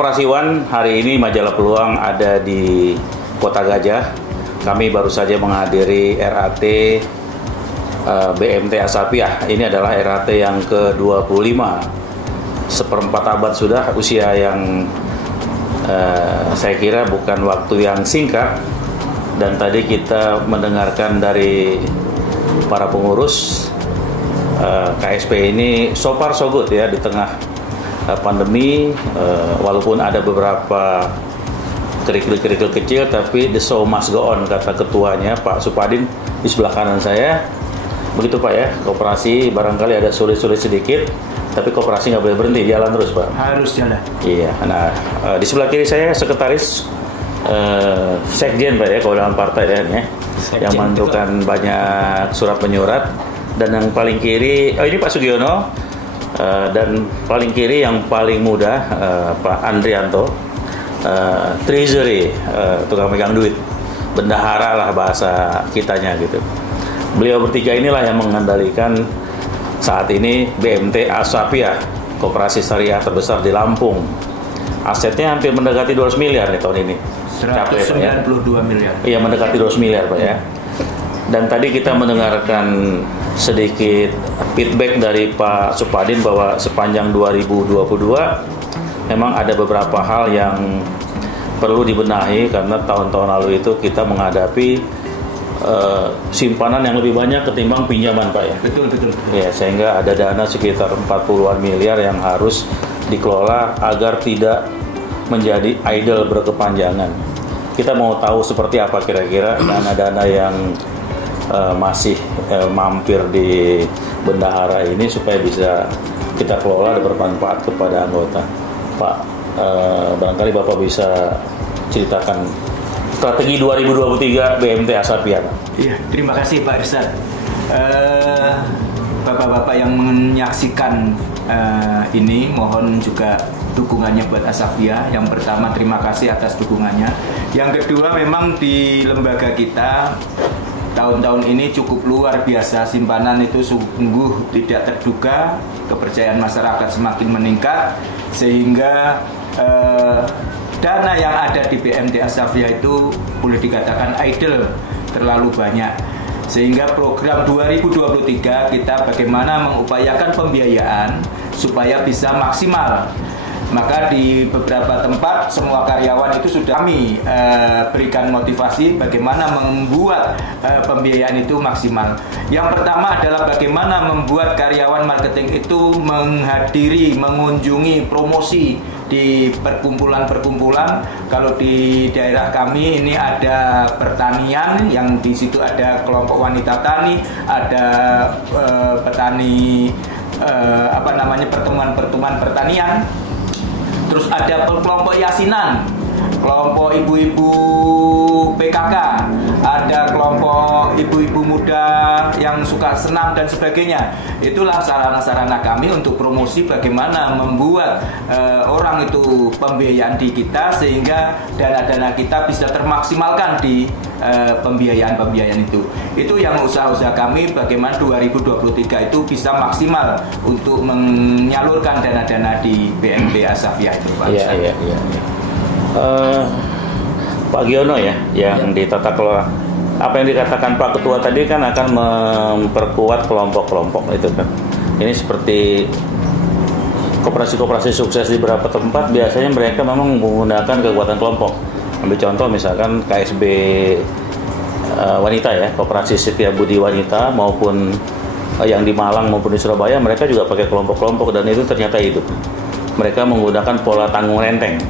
Koperasi One, hari ini Majalah Peluang ada di Kota Gajah. Kami baru saja menghadiri RAT BMT Asapiah. Ini adalah RAT yang ke-25. Seperempat abad sudah, usia yang saya kira bukan waktu yang singkat. Dan tadi kita mendengarkan dari para pengurus KSP ini so far so good ya di tengah pandemi, walaupun ada beberapa kerikil-kerikil kecil, tapi the show must go on, kata ketuanya Pak Supadin di sebelah kanan saya. Begitu Pak ya, koperasi barangkali ada sulit-sulit sedikit, tapi koperasi nggak boleh berhenti, jalan terus Pak. Harus jalan. Iya, nah di sebelah kiri saya sekretaris Sekjen Pak ya, kalau dalam partai ya, yang menentukan banyak surat menyurat. Dan yang paling kiri, ini Pak Sugiono, dan paling kiri yang paling muda Pak Andrianto, treasury, tukang pegang duit, bendahara lah bahasa kitanya gitu. Beliau bertiga inilah yang mengendalikan saat ini BMT Asapiah, koperasi syariah terbesar di Lampung. Asetnya hampir mendekati 200 miliar nih tahun ini. 192 miliar. Iya, mendekati 200 miliar Pak ya. Dan tadi kita mendengarkan sedikit feedback dari Pak Supadin bahwa sepanjang 2022 memang ada beberapa hal yang perlu dibenahi karena tahun-tahun lalu itu kita menghadapi simpanan yang lebih banyak ketimbang pinjaman Pak ya. Betul. Ya, sehingga ada dana sekitar 40-an miliar yang harus dikelola agar tidak menjadi idle berkepanjangan. Kita mau tahu seperti apa kira-kira dana-dana yang masih mampir di bendahara ini supaya bisa kita kelola dan bermanfaat kepada anggota. Pak, barangkali Bapak bisa ceritakan strategi 2023 BMT Asapiah. Iya, terima kasih Pak Irsad. Bapak-bapak yang menyaksikan ini, mohon juga dukungannya buat Asapiah. Yang pertama, terima kasih atas dukungannya. Yang kedua, memang di lembaga kita tahun-tahun ini cukup luar biasa, simpanan itu sungguh tidak terduga, kepercayaan masyarakat semakin meningkat, sehingga dana yang ada di BMT Asapiah itu boleh dikatakan idle, terlalu banyak. Sehingga program 2023 kita bagaimana mengupayakan pembiayaan supaya bisa maksimal. Maka di beberapa tempat semua karyawan itu sudah kami berikan motivasi bagaimana membuat pembiayaan itu maksimal. Yang pertama adalah bagaimana membuat karyawan marketing itu menghadiri, mengunjungi promosi di perkumpulan-perkumpulan. Kalau di daerah kami ini ada pertanian, yang di situ ada kelompok wanita tani, ada petani pertemuan pertanian. Terus ada kelompok yasinan, kelompok ibu-ibu PKK, ada kelompok ibu-ibu muda yang suka senam dan sebagainya. Itulah sarana-sarana kami untuk promosi bagaimana membuat orang itu pembiayaan di kita sehingga dana-dana kita bisa termaksimalkan di pembiayaan itu. Itu yang usaha-usaha kami bagaimana 2023 itu bisa maksimal untuk menyalurkan dana-dana di BMT Asapiah itu Pak. Iya. Pak Giono ya, yang di tata kelola. Apa yang dikatakan Pak Ketua tadi kan akan memperkuat kelompok-kelompok itu kan. Ini seperti koperasi-koperasi sukses di beberapa tempat, biasanya mereka memang menggunakan kekuatan kelompok. Ambil contoh misalkan KSB wanita ya, Koperasi Setia Budi Wanita, maupun yang di Malang maupun di Surabaya, mereka juga pakai kelompok-kelompok dan itu ternyata hidup. Mereka menggunakan pola tanggung renteng.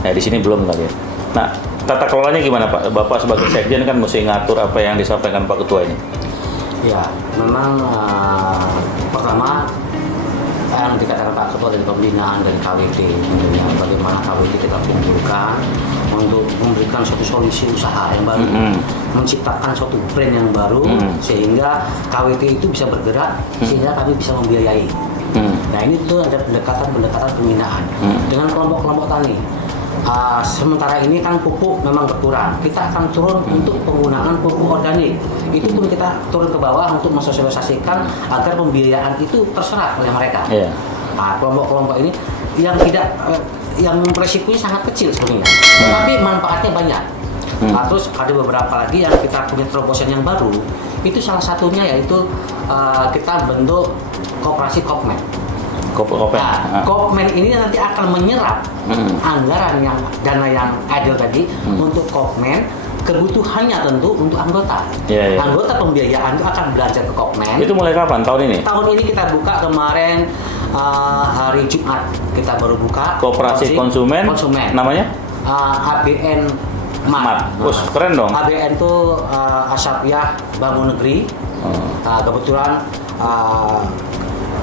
Nah di sini belum kali ya. Nah tata kelolanya gimana Pak? Bapak sebagai sekjen kan mesti ngatur apa yang disampaikan Pak Ketua ini. Ya, memang pertama yang dikatakan Pak Ketua dari pembinaan dari KWT, tentunya bagaimana KWT kita kumpulkan untuk memberikan suatu solusi usaha yang baru, menciptakan suatu brand yang baru, sehingga KWT itu bisa bergerak, sehingga kami bisa membiayai. Nah ini tuh ada pendekatan pembinaan dengan kelompok-kelompok tani. Sementara ini kan pupuk memang berkurang, kita akan turun untuk penggunaan pupuk organik. Itu pun kita turun ke bawah untuk mensosialisasikan agar pembiayaan itu terserap oleh mereka. Nah, kelompok-kelompok ini yang tidak yang resikonya sangat kecil sebenarnya, tapi manfaatnya banyak. Nah, terus ada beberapa lagi yang kita punya terobosan yang baru. Itu salah satunya yaitu kita bentuk koperasi Kopmen. Nah, Kopmen ini nanti akan menyerap anggaran yang dana yang idle tadi untuk Kopmen, kebutuhannya tentu untuk anggota. Anggota pembiayaan itu akan belanja ke Kopmen. Itu mulai kapan? Tahun ini? Tahun ini kita buka kemarin hari Jumat kita baru buka. Koperasi konsumen. Namanya? ABN Mart. Keren dong. ABN itu Asapiah Bangun Negeri. Kebetulan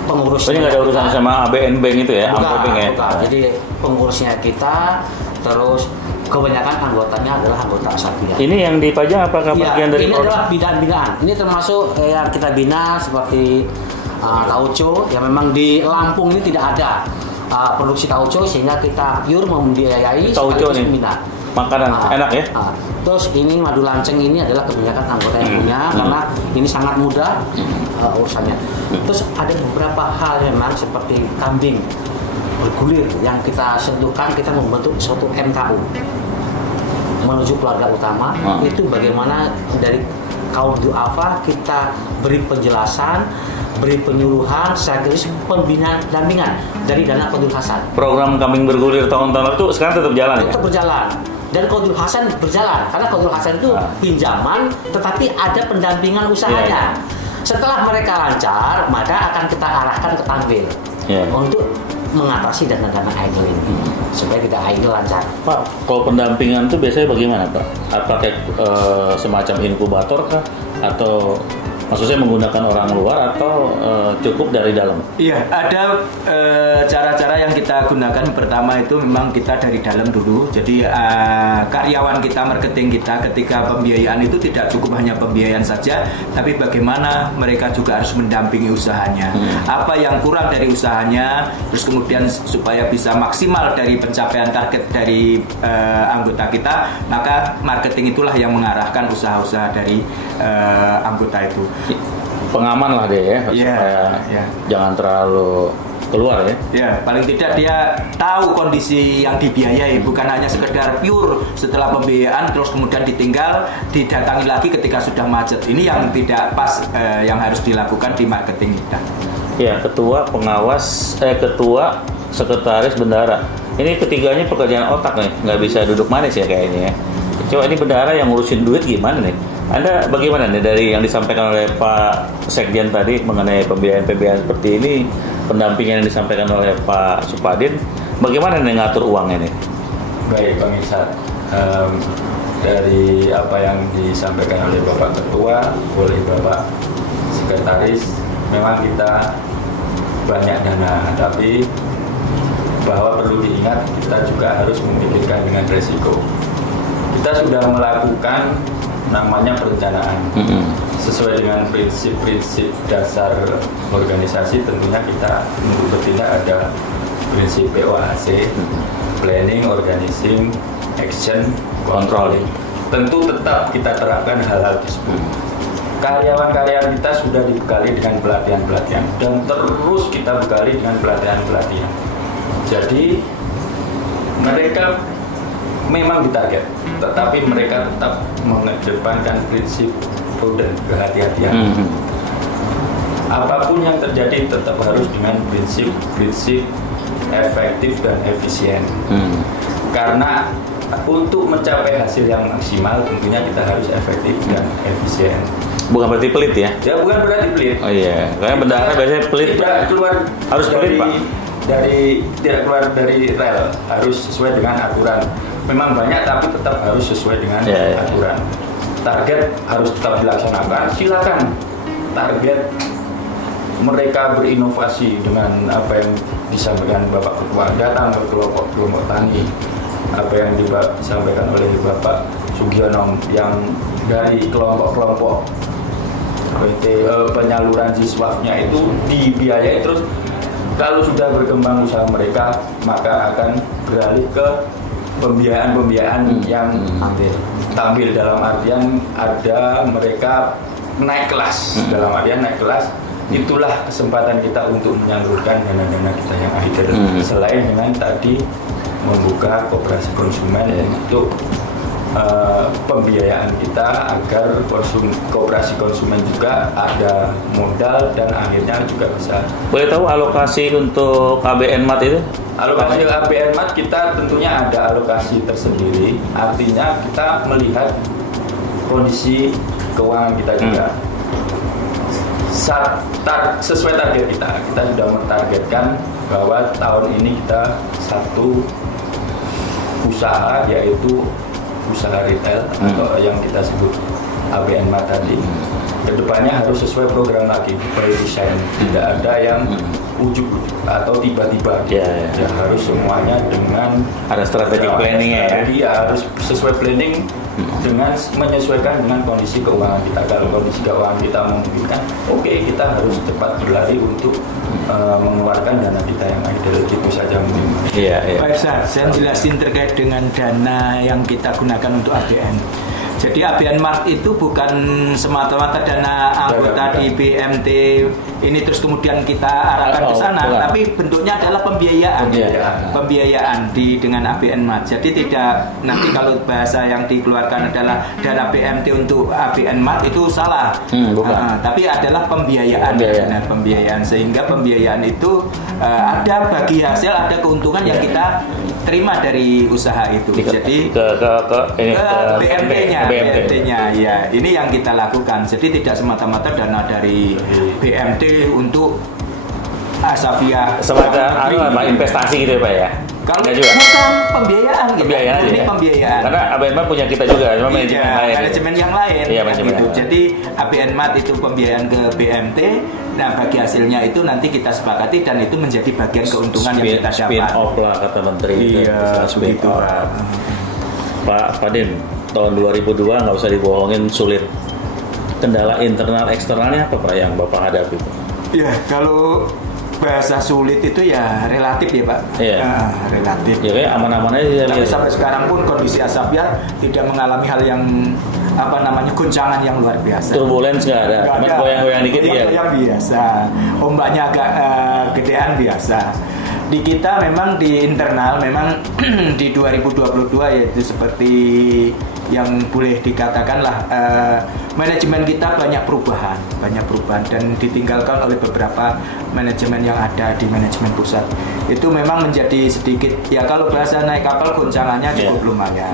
pengurusnya. Ini nggak ada urusan sama ABN Bank itu ya? Bukan. Jadi pengurusnya kita, terus kebanyakan anggotanya adalah anggota Asapiah. Ini yang dipajang apakah bagian dari? Ini adalah binaan-binaan. Ini termasuk yang kita bina seperti tauco, yang memang di Lampung ini tidak ada produksi tauco, sehingga kita pure membiayai tauco nih. Bina. Makanan enak ya. Terus ini madu lanceng ini adalah kebanyakan anggota yang punya karena ini sangat mudah urusannya. Terus ada beberapa hal memang seperti kambing bergulir yang kita sentuhkan, kita membentuk suatu MKU menuju keluarga utama. Itu bagaimana dari kaum duafa kita beri penjelasan, beri penyuluhan, sekaligus pembinaan dampingan dari dana Qodul Hasan. Program kambing bergulir tahun-tahun itu sekarang tetap jalan ya? Tetap berjalan. Dan Qodul Hasan berjalan karena Qodul Hasan itu pinjaman, tetapi ada pendampingan usahanya. Setelah mereka lancar, maka akan kita arahkan ke Tanwil untuk mengatasi dana-dana idle ini supaya tidak idle lancar. Pak, kalau pendampingan itu biasanya bagaimana Pak? Apakah semacam inkubator kah? Atau maksudnya menggunakan orang luar atau cukup dari dalam? Iya, ada cara-cara yang kita gunakan. Pertama itu memang kita dari dalam dulu. Jadi karyawan kita, marketing kita, ketika pembiayaan itu tidak cukup hanya pembiayaan saja, tapi bagaimana mereka juga harus mendampingi usahanya. Apa yang kurang dari usahanya, terus kemudian supaya bisa maksimal dari pencapaian target dari anggota kita, maka marketing itulah yang mengarahkan usaha-usaha dari anggota itu. Pengaman lah deh ya, supaya jangan terlalu keluar ya. Ya, paling tidak dia tahu kondisi yang dibiayai, bukan hanya sekedar pure setelah pembiayaan terus kemudian ditinggal, didatangi lagi ketika sudah macet. Ini yang tidak pas, yang harus dilakukan di marketing kita. Ya, ketua pengawas, ketua sekretaris bendahara. Ini ketiganya pekerjaan otak nih, nggak bisa duduk manis ya kayaknya ya. Coba ini bendahara yang ngurusin duit gimana nih? Anda bagaimana nih dari yang disampaikan oleh Pak Sekjen tadi mengenai pembiayaan seperti ini, pendampingan yang disampaikan oleh Pak Supadin, bagaimana nih ngatur uangnya nih? Baik, Pak Mirsad, dari apa yang disampaikan oleh Bapak Ketua, oleh Bapak Sekretaris, memang kita banyak dana, tapi bahwa perlu diingat kita juga harus memikirkan dengan resiko. Kita sudah melakukan namanya perencanaan sesuai dengan prinsip-prinsip dasar organisasi. Tentunya kita untuk bertindak ada prinsip POAC, planning, organizing, action, controlling. Tentu tetap kita terapkan hal-hal tersebut. Karyawan-karyawan kita sudah dibekali dengan pelatihan-pelatihan dan terus kita bekali dengan pelatihan-pelatihan. Jadi mereka memang ditarget, tetapi mereka tetap mengedepankan prinsip prudent, kehati-hatian. Apapun yang terjadi tetap harus dengan prinsip efektif dan efisien. Karena untuk mencapai hasil yang maksimal tentunya kita harus efektif dan efisien. Bukan berarti pelit ya? Ya, bukan berarti pelit. Oh iya, karena bendahara biasanya pelit. Tidak keluar harus pelit Pak. Tidak keluar dari rel, harus sesuai dengan aturan. Memang banyak tapi tetap harus sesuai dengan aturan. Target harus tetap dilaksanakan. Silakan target mereka berinovasi dengan apa yang disampaikan Bapak Ketua, datang ke kelompok tani. Apa yang disampaikan oleh Bapak Sugiono yang dari kelompok-kelompok penyaluran siswanya itu dibiayai terus. Kalau sudah berkembang usaha mereka, maka akan beralih ke pembiayaan yang tampil dalam artian ada mereka naik kelas. Dalam artian naik kelas, itulah kesempatan kita untuk menyalurkan dana-dana kita yang idle. Selain dengan tadi membuka koperasi konsumen untuk pembiayaan kita agar koperasi konsumen juga ada modal dan akhirnya juga bisa. Boleh tahu alokasi untuk ABN Mat itu? Alokasi ABN Mat kita tentunya ada alokasi tersendiri, artinya kita melihat kondisi keuangan kita juga. Sesuai target kita sudah mentargetkan bahwa tahun ini kita satu usaha, yaitu usaha retail atau yang kita sebut ABN Mat tadi. Kedepannya harus sesuai program lagi, by design, tidak ada yang ujuk-ujuk atau tiba-tiba. Ya, harus semuanya dengan ada strategi planningnya ya. Harus sesuai planning dengan menyesuaikan dengan kondisi keuangan kita. Kalau kondisi keuangan kita memungkinkan, oke, kita harus cepat berlari untuk mengeluarkan dana kita yang ideal, itu saja mungkin. Baik, saya jelasin terkait dengan dana yang kita gunakan untuk ABN. Jadi ABN Mart itu bukan semata-mata dana anggota di BMT ini terus kemudian kita arahkan ke sana, tapi bentuknya adalah pembiayaan dengan ABN Mart. Jadi tidak, nanti kalau bahasa yang dikeluarkan adalah dana BMT untuk ABN Mart itu salah. Tapi adalah pembiayaan, sehingga pembiayaan itu ada bagi hasil, ada keuntungan yang kita terima dari usaha itu. Jadi ke BMT-nya ya, ini yang kita lakukan. Jadi tidak semata-mata dana dari BMT untuk Asavia semacam investasi gitu ya Pak ya? Kalau bukan pembiayaan gitu. Ini pembiayaan. Karena ABN Mart punya kita juga, cuma manajemen yang lain. Gitu. Jadi ABN Mart itu pembiayaan ke BMT. Nah, bagi hasilnya itu nanti kita sepakati dan itu menjadi bagian keuntungan yang kita dapat. Spin off lah kata Menteri. Begitu Pak Dim, tahun 2002 nggak usah dibohongin, sulit. Kendala internal eksternalnya apa Pak yang Bapak hadapi? Ya, kalau bahasa sulit itu ya relatif ya Pak. Relatif. Ya kayak aman-aman aja. Tapi sampai sekarang pun kondisi Asavia tidak mengalami hal yang goncangan yang luar biasa. Turbulence nggak ada. Cuma goyang-goyang dikit ya. Yang biasa. Ombaknya agak gedean biasa. Di kita memang di internal memang di 2022 yaitu seperti yang boleh dikatakan lah manajemen kita banyak perubahan dan ditinggalkan oleh beberapa manajemen yang ada di manajemen pusat. Itu memang menjadi sedikit ya, kalau bahasa naik kapal goncangannya cukup lumayan.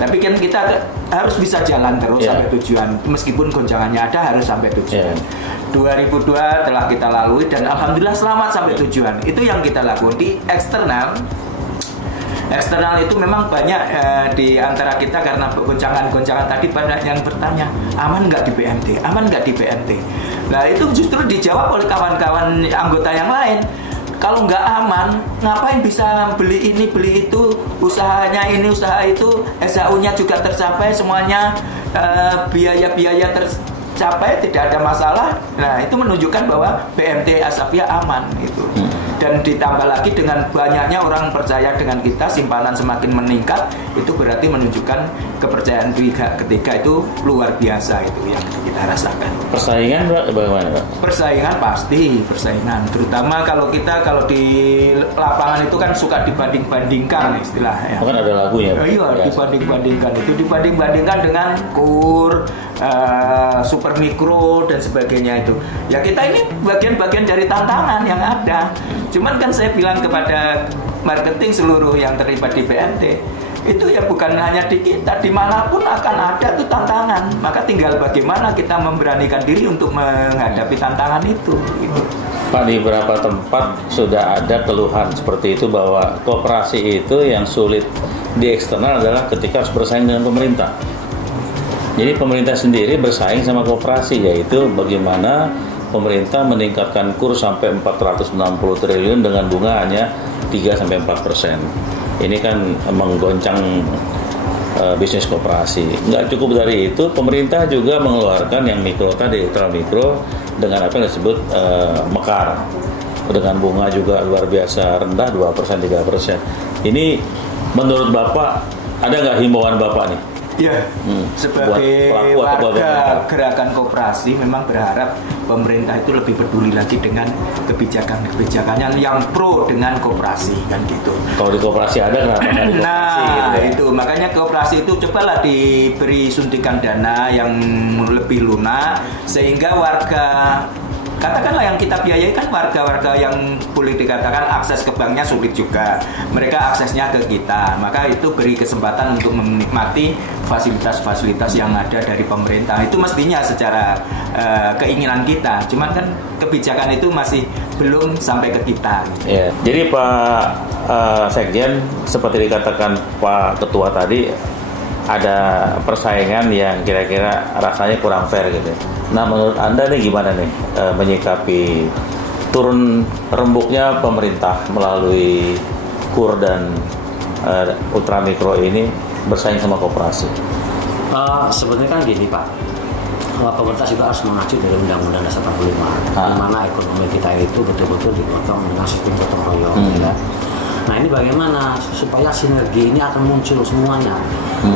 Tapi kan kita harus bisa jalan terus sampai tujuan, meskipun goncangannya ada harus sampai tujuan. 2002 telah kita lalui dan alhamdulillah selamat sampai tujuan. Itu yang kita lakukan. Di eksternal itu memang banyak di antara kita, karena goncangan-goncangan tadi banyak yang bertanya, aman nggak di BMT? Nah itu justru dijawab oleh kawan-kawan anggota yang lain. Kalau nggak aman, ngapain bisa beli ini, beli itu, usahanya ini, usaha itu, SHU-nya juga tercapai, semuanya biaya-biaya tercapai, tidak ada masalah. Nah itu menunjukkan bahwa BMT Asavia aman itu. Dan ditambah lagi dengan banyaknya orang percaya dengan kita, simpanan semakin meningkat, itu berarti menunjukkan kepercayaan pihak ketiga itu luar biasa, itu yang kita rasakan. Persaingan bagaimana Pak? Persaingan pasti, terutama kalau di lapangan itu kan suka dibanding-bandingkan istilahnya. Kan ada lagunya. Iya, dibanding-bandingkan dengan KUR, Super Mikro dan sebagainya itu. Ya kita ini bagian-bagian dari tantangan yang ada. Cuman kan saya bilang kepada marketing seluruh yang terlibat di BMT, itu ya bukan hanya di kita, dimanapun akan ada tuh tantangan. Maka tinggal bagaimana kita memberanikan diri untuk menghadapi tantangan itu. Gitu. Pak, di beberapa tempat sudah ada keluhan seperti itu, bahwa koperasi itu yang sulit di eksternal adalah ketika harus bersaing dengan pemerintah. Jadi pemerintah sendiri bersaing sama koperasi, yaitu bagaimana pemerintah meningkatkan kurs sampai 460 triliun dengan bunga hanya 3-4%. Ini kan menggoncang bisnis koperasi. Nggak cukup dari itu, pemerintah juga mengeluarkan yang mikro tadi, ultra mikro, dengan apa yang disebut mekar, dengan bunga juga luar biasa rendah, 2%-3%. Ini menurut Bapak, ada nggak himbauan Bapak nih? Ya, sebagai warga gerakan koperasi memang berharap pemerintah itu lebih peduli lagi dengan kebijakan-kebijakannya yang pro dengan koperasi kan gitu. Kalau di koperasi ada kenapa nggak di koperasi? Nah gitu ya? itu makanya koperasi itu cobalah diberi suntikan dana yang lebih lunak sehingga warga, katakanlah yang kita biayai kan warga-warga yang boleh dikatakan akses ke banknya sulit juga. Mereka aksesnya ke kita. Maka itu beri kesempatan untuk menikmati fasilitas-fasilitas yang ada dari pemerintah. Itu mestinya secara keinginan kita. Cuman kan kebijakan itu masih belum sampai ke kita. Ya. Jadi Pak Sekjen, seperti dikatakan Pak Ketua tadi, ada persaingan yang kira-kira rasanya kurang fair gitu. Nah, menurut Anda nih gimana nih menyikapi turun rembuknya pemerintah melalui KUR dan ultramikro ini bersaing sama koperasi? Sebenarnya kan gini Pak, pemerintah juga harus mengacu dari Undang-Undang Dasar 45, di mana ekonomi kita itu betul-betul dipotong dengan sistem gotong royong. Ya. Nah ini bagaimana supaya sinergi ini akan muncul semuanya,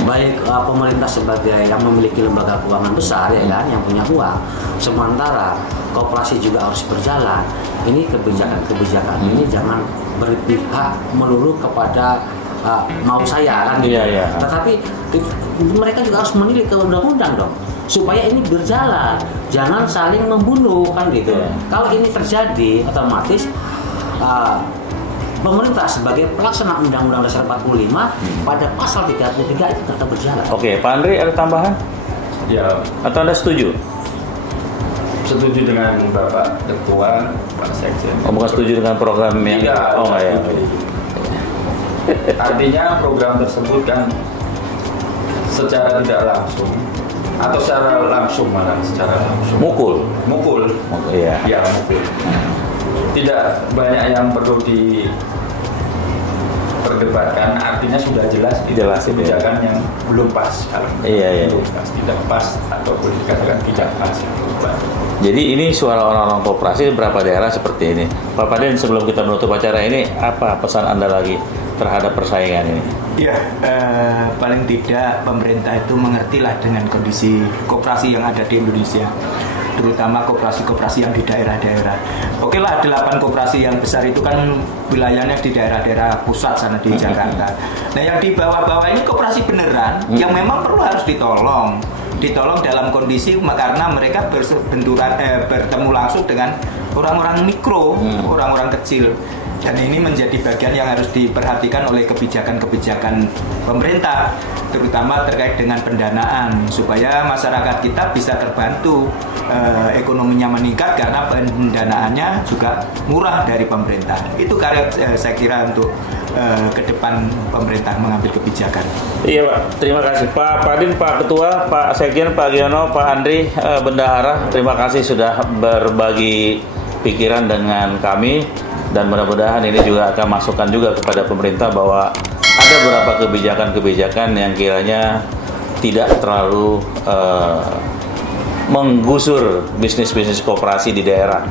baik pemerintah sebagai yang memiliki lembaga keuangan besar ya kan, yang punya uang, sementara koperasi juga harus berjalan. Ini kebijakan ini jangan berpihak melulu kepada mau saya kan gitu. Tetapi mereka juga harus menilik ke undang-undang dong, supaya ini berjalan, jangan saling membunuh kan gitu. Kalau ini terjadi otomatis pemerintah sebagai pelaksana Undang-Undang Dasar 45 pada pasal 33 itu tetap berjalan. Oke, Pak Andri ada tambahan? Ya, Atau Anda setuju? setuju dengan Bapak Ketua, Pak Sekjen. Oh, bukan setuju dengan program yang... Tidak, oh nggak ya. Artinya program tersebut kan secara tidak langsung atau secara langsung malah secara langsung. Mukul, iya. Ya, mukul. Tidak banyak yang perlu diperdebatkan, artinya sudah jelas itu kebijakan yang belum pas kalau belum pas, tidak pas atau boleh dikatakan tidak pas. Jadi ini suara orang-orang koperasi beberapa daerah seperti ini. Pak Paden, sebelum kita menutup acara ini, apa pesan Anda lagi terhadap persaingan ini? Ya, paling tidak pemerintah itu mengertilah dengan kondisi koperasi yang ada di Indonesia, terutama koperasi-koperasi yang di daerah-daerah. Oke lah, 8 koperasi yang besar itu kan wilayahnya di daerah-daerah pusat sana di Jakarta. Nah, yang di bawah-bawah ini koperasi beneran yang memang perlu harus ditolong dalam kondisi karena mereka bertemu langsung dengan orang-orang mikro, orang-orang kecil. Dan ini menjadi bagian yang harus diperhatikan oleh kebijakan-kebijakan pemerintah, terutama terkait dengan pendanaan, supaya masyarakat kita bisa terbantu, ekonominya meningkat karena pendanaannya juga murah dari pemerintah. Itu karya saya kira untuk ke depan pemerintah mengambil kebijakan. Iya Pak, terima kasih Pak Padin, Pak Ketua, Pak Sekjen, Pak Giono, Pak Andri, Bendahara. Terima kasih sudah berbagi pikiran dengan kami. Dan mudah-mudahan ini juga akan masukan juga kepada pemerintah bahwa ada beberapa kebijakan-kebijakan yang kiranya tidak terlalu menggusur bisnis-bisnis koperasi di daerah,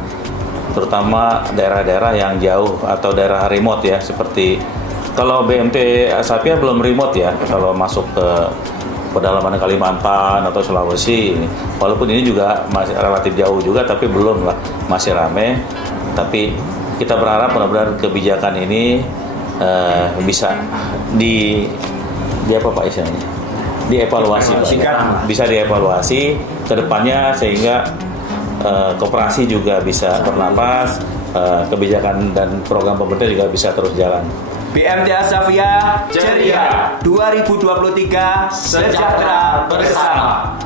terutama daerah-daerah yang jauh atau daerah remote ya, seperti kalau BMT Asapia belum remote ya, kalau masuk ke pedalaman Kalimantan atau Sulawesi, walaupun ini juga masih relatif jauh juga, tapi belum lah, masih rame. Tapi kita berharap mudah-mudahan kebijakan ini bisa di apa Pak istilahnya? Dievaluasi, bisa dievaluasi ke depannya sehingga koperasi juga bisa bernapas, kebijakan dan program pemerintah juga bisa terus jalan. BMT Asapia ceria 2023 sejahtera bersama.